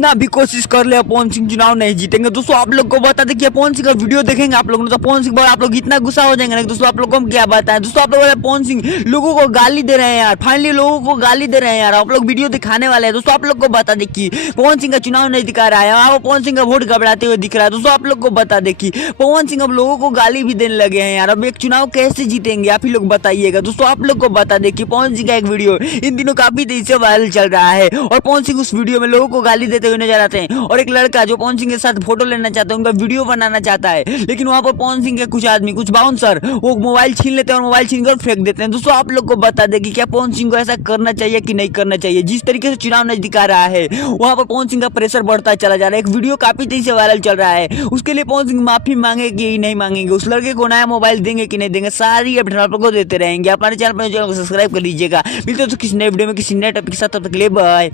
कितना भी कोशिश कर ले पवन सिंह चुनाव नहीं जीतेंगे। दोस्तों आप लोग को बता दें कि पवन सिंह का वीडियो देखेंगे आप लोग तो पवन सिंह पर आप लोग इतना गुस्सा हो जाएंगे ना। दोस्तों आप लोग को हम क्या बताएं। दोस्तों आप लोग पवन सिंह लोगों को गाली दे रहे हैं यार, फाइनली लोगों को गाली दे रहे हैं यार। आप लोग वीडियो दिखाने वाले हैं। दोस्तों आप लोग को बता दें कि पवन सिंह का चुनाव नहीं दिखा रहा है, आप पवन सिंह का वोट घबराते हुए दिख रहा है। दोस्तों आप लोग को बता दें कि पवन सिंह अब लोगों को गाली भी देने लगे हैं यार। अब एक चुनाव कैसे जीतेंगे आप ही लोग बताइएगा। दोस्तों आप लोग को बता दें कि पवन सिंह का एक वीडियो इन दिनों काफी तेजी से वायरल चल रहा है और पवन सिंह उस वीडियो में लोगों को गाली देते हुए नजर आते हैं और एक लड़का जो पवन सिंह के साथ फोटो लेना चाहता है, उनका वीडियो बनाना चाहता है, लेकिन वहां पर पवन सिंह के कुछ आदमी, कुछ बाउंसर वो मोबाइल छीन लेते हैं और मोबाइल छीन कर फेंक देते हैं। दोस्तों आप लोग को बता दें कि क्या पवन सिंह को ऐसा करना चाहिए कि नहीं करना चाहिए। जिस तरीके से चुनाव नहीं दिखा रहा है वहां पर पवन सिंह का प्रेशर बढ़ता चला जा रहा है। एक वीडियो काफी तेजी से वायरल चल रहा है, उसके लिए पवन सिंह माफी मांगेंगे कि नहीं मांगेंगे, उस लड़के को नया मोबाइल देंगे कि नहीं देंगे, सारी अपडेट आप लोग को देते रहेंगे। हमारे चैनल पर सब्सक्राइब कर लीजिएगा। मिलते हैं तो किसी नए वीडियो में किसी नए टॉपिक के साथ, तब तक के लिए बाय।